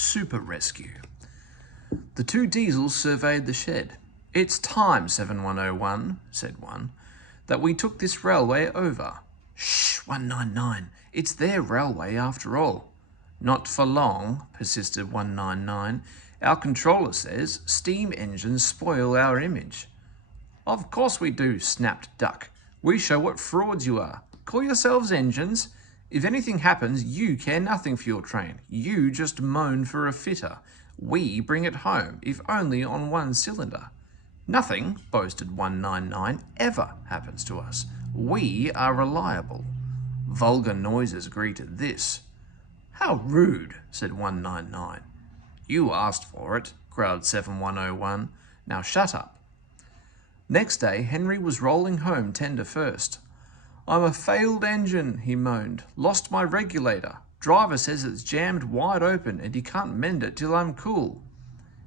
Super Rescue. The two diesels surveyed the shed. "It's time, 7101, said one, that we took this railway over." "Shh, 199, it's their railway after all." "Not for long," persisted 199. "Our controller says steam engines spoil our image." "Of course we do," snapped Duck. "We show what frauds you are. Call yourselves engines. If anything happens, you care nothing for your train. You just moan for a fitter. We bring it home, if only on one cylinder. Nothing," boasted 199, "ever happens to us. We are reliable." Vulgar noises greeted this. "How rude," said 199. "You asked for it," growled 7101. "Now shut up." Next day, Henry was rolling home tender first. "I'm a failed engine," he moaned. "Lost my regulator. Driver says it's jammed wide open and he can't mend it till I'm cool.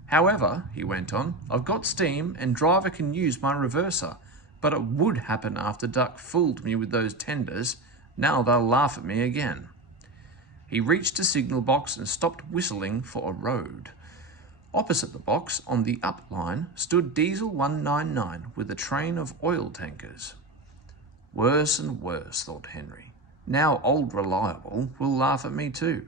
However," he went on, "I've got steam and driver can use my reverser. But it would happen after Duck fooled me with those tenders. Now they'll laugh at me again." He reached a signal box and stopped whistling for a road. Opposite the box, on the up line, stood Diesel 199 with a train of oil tankers. Worse and worse, thought Henry. Now old Reliable will laugh at me too.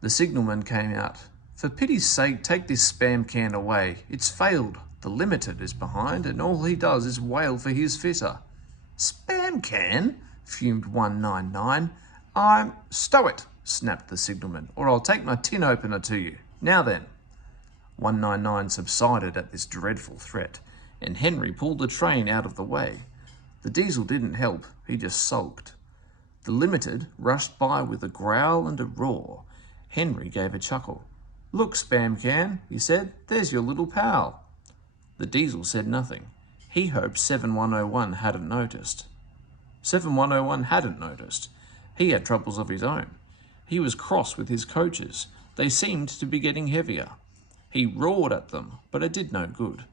The signalman came out. "For pity's sake, take this spam can away. It's failed. The Limited is behind, and all he does is wail for his fitter." "Spam can?" fumed 199. "Stow it," snapped the signalman, "or I'll take my tin opener to you. Now then." 199 subsided at this dreadful threat, and Henry pulled the train out of the way. The diesel didn't help, he just sulked. The Limited rushed by with a growl and a roar. Henry gave a chuckle. "Look, Spam Can," he said, "there's your little pal." The diesel said nothing. He hoped 7101 hadn't noticed. 7101 hadn't noticed. He had troubles of his own. He was cross with his coaches. They seemed to be getting heavier. He roared at them, but it did no good.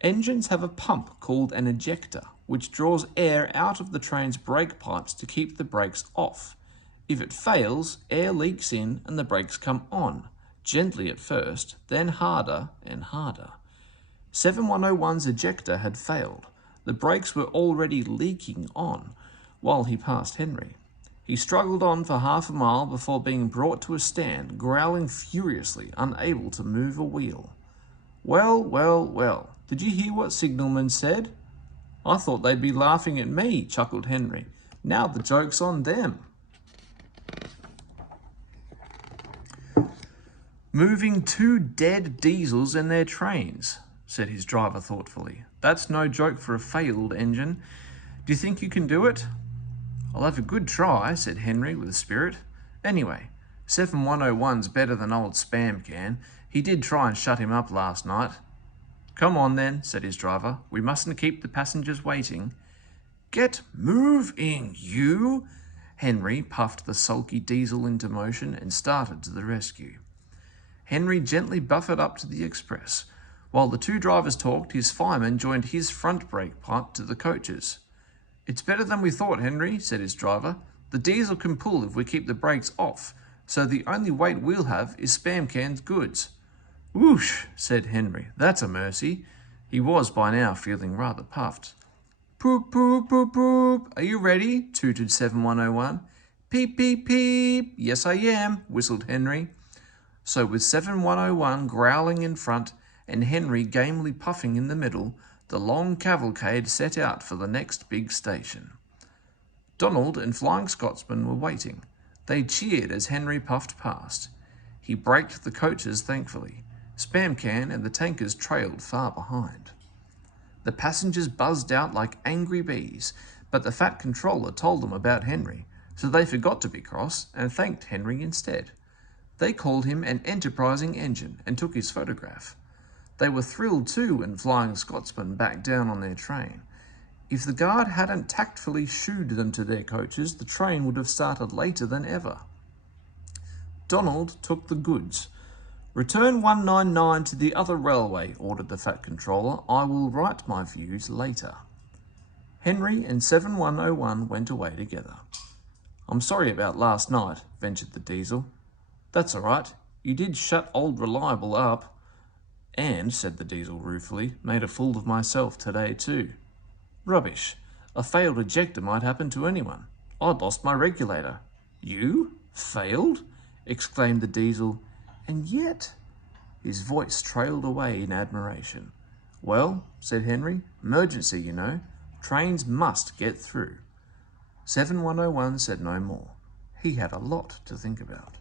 Engines have a pump called an ejector, which draws air out of the train's brake pipes to keep the brakes off. If it fails, air leaks in and the brakes come on, gently at first, then harder and harder. 7101's ejector had failed. The brakes were already leaking on while he passed Henry. He struggled on for half a mile before being brought to a stand, growling furiously, unable to move a wheel. "Well, well, well, did you hear what Signalman said?" "I thought they'd be laughing at me," chuckled Henry. "Now the joke's on them." "Moving two dead diesels and their trains," said his driver thoughtfully. "That's no joke for a failed engine. Do you think you can do it?" "I'll have a good try," said Henry with spirit. "Anyway, 7101's better than old Spam Can. He did try and shut him up last night." "Come on then," said his driver. "We mustn't keep the passengers waiting." "Get moving, you!" Henry puffed the sulky diesel into motion and started to the rescue. Henry gently buffered up to the express. While the two drivers talked, his fireman joined his front brake pipe to the coach's. "It's better than we thought, Henry," said his driver. "The diesel can pull if we keep the brakes off, so the only weight we'll have is Spam Can's goods." "Whoosh," said Henry. "That's a mercy." He was by now feeling rather puffed. "Poop, poop, poop, poop. Are you ready?" tooted 7101. "Peep, peep, peep. Yes, I am," whistled Henry. So with 7101 growling in front and Henry gamely puffing in the middle, the long cavalcade set out for the next big station. Donald and Flying Scotsman were waiting. They cheered as Henry puffed past. He braked the coaches thankfully. Spam Can and the tankers trailed far behind. The passengers buzzed out like angry bees, but the fat controller told them about Henry, so they forgot to be cross and thanked Henry instead. They called him an enterprising engine and took his photograph. They were thrilled too when Flying Scotsman backed down on their train. If the guard hadn't tactfully shooed them to their coaches, the train would have started later than ever. Donald took the goods. "Return 199 to the other railway," ordered the fat controller. "I will write my views later." Henry and 7101 went away together. "I'm sorry about last night," ventured the diesel. "That's all right. You did shut old Reliable up. And, said the Diesel ruefully, made a fool of myself today too. Rubbish. A failed ejector might happen to anyone. I lost my regulator. You? Failed? Exclaimed the Diesel. And yet... His voice trailed away in admiration. Well, said Henry, emergency, you know. Trains must get through. 7101 said no more. He had a lot to think about.